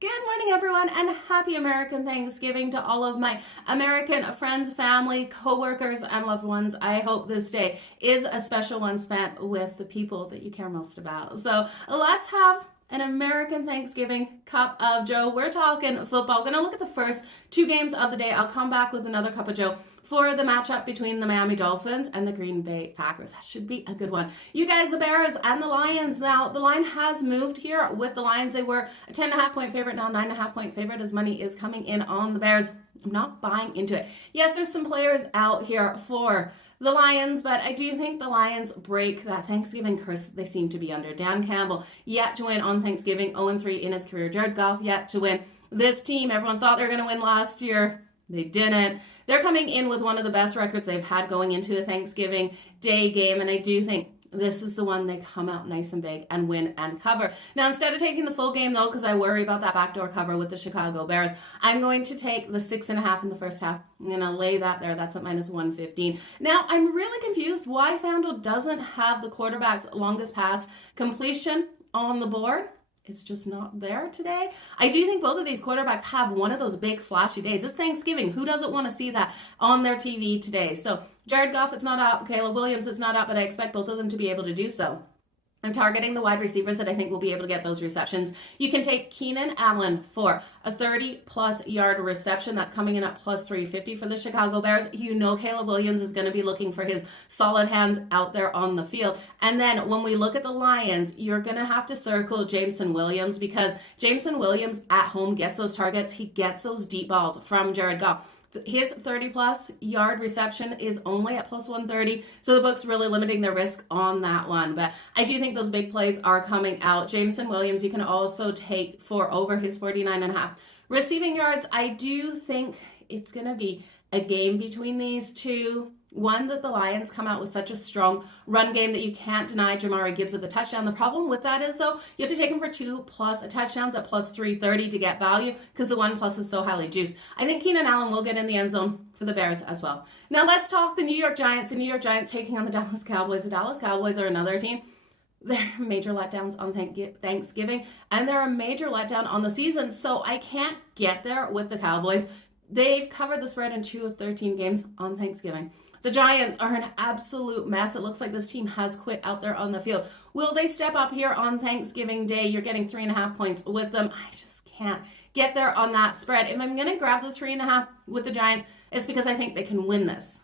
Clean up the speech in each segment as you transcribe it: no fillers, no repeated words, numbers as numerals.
Good morning, everyone, and happy American Thanksgiving to all of my American friends, family, co-workers, and loved ones. I hope this day is a special one spent with the people that you care most about. So let's have an American Thanksgiving cup of Joe. We're talking football. We're going to look at the first two games of the day. I'll come back with another cup of Joe for the matchup between the Miami Dolphins and the Green Bay Packers. That should be a good one. You guys, the Bears and the Lions. Now, the line has moved here with the Lions. They were a 10.5 point favorite, now 9.5 point favorite as money is coming in on the Bears. I'm not buying into it. Yes, there's some players out here for the Lions, but I do think the Lions break that Thanksgiving curse they seem to be under. Dan Campbell yet to win on Thanksgiving, 0-3 in his career. Jared Goff yet to win. This team, everyone thought they were going to win last year. They didn't. They're coming in with one of the best records they've had going into the Thanksgiving Day game, and I do think this is the one they come out nice and big and win and cover. Now, instead of taking the full game, though, because I worry about that backdoor cover with the Chicago Bears, I'm going to take the 6.5 in the first half. I'm going to lay that there. That's at minus 115. Now, I'm really confused why FanDuel doesn't have the quarterback's longest pass completion on the board. It's just not there today. I do think both of these quarterbacks have one of those big flashy days. It's Thanksgiving. Who doesn't want to see that on their TV today? So Jared Goff, it's not up. Caleb Williams, it's not up, but I expect both of them to be able to do so. I'm targeting the wide receivers that I think will be able to get those receptions. You can take Keenan Allen for a 30-plus yard reception. That's coming in at plus 350 for the Chicago Bears. You know Caleb Williams is going to be looking for his solid hands out there on the field. And then when we look at the Lions, you're going to have to circle Jameson Williams because Jameson Williams at home gets those targets. He gets those deep balls from Jared Goff. His 30-plus yard reception is only at plus 130, so the book's really limiting their risk on that one. But I do think those big plays are coming out. Jameson Williams, you can also take for over his 49.5 receiving yards. I do think it's going to be a game between these two. One, that the Lions come out with such a strong run game that you can't deny Jamari Gibbs of the touchdown. The problem with that is, though, you have to take him for 2+ touchdowns at plus 330 to get value because the 1+ is so highly juiced. I think Keenan Allen will get in the end zone for the Bears as well. Now let's talk the New York Giants. The New York Giants taking on the Dallas Cowboys. The Dallas Cowboys are another team. They're major letdowns on Thanksgiving, and they're a major letdown on the season, so I can't get there with the Cowboys. They've covered the spread in 2 of 13 games on Thanksgiving. The Giants are an absolute mess. It looks like this team has quit out there on the field. Will they step up here on Thanksgiving Day? You're getting 3.5 points with them. I just can't get there on that spread. If I'm going to grab the 3.5 with the Giants, it's because I think they can win this.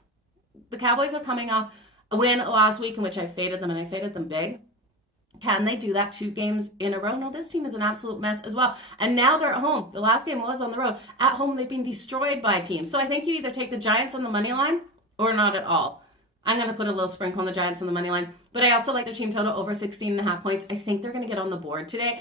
The Cowboys are coming off a win last week in which I faded them, and I faded them big. Can they do that 2 games in a row? No, this team is an absolute mess as well. And now they're at home. The last game was on the road. At home, they've been destroyed by teams. So I think you either take the Giants on the money line or not at all. I'm going to put a little sprinkle on the Giants on the money line. But I also like the team total over 16.5 points. I think they're going to get on the board today.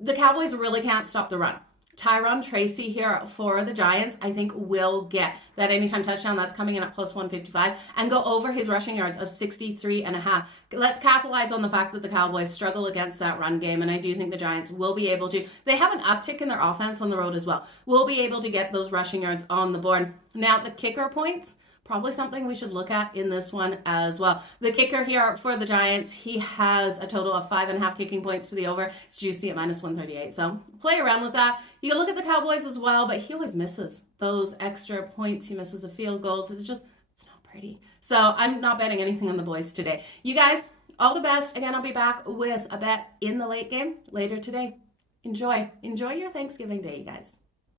The Cowboys really can't stop the run. Tyron Tracy here for the Giants, I think will get that anytime touchdown. That's coming in at plus 155 and go over his rushing yards of 63.5. Let's capitalize on the fact that the Cowboys struggle against that run game, and I do think the Giants will be able to. They have an uptick in their offense on the road as well. We'll be able to get those rushing yards on the board. Now, the kicker points, probably something we should look at in this one as well. The kicker here for the Giants, he has a total of 5.5 kicking points to the over. It's juicy at minus 138. So play around with that. You can look at the Cowboys as well, but he always misses those extra points. He misses the field goals. It's not pretty. So I'm not betting anything on the boys today. You guys, all the best. Again, I'll be back with a bet in the late game later today. Enjoy your Thanksgiving Day, you guys.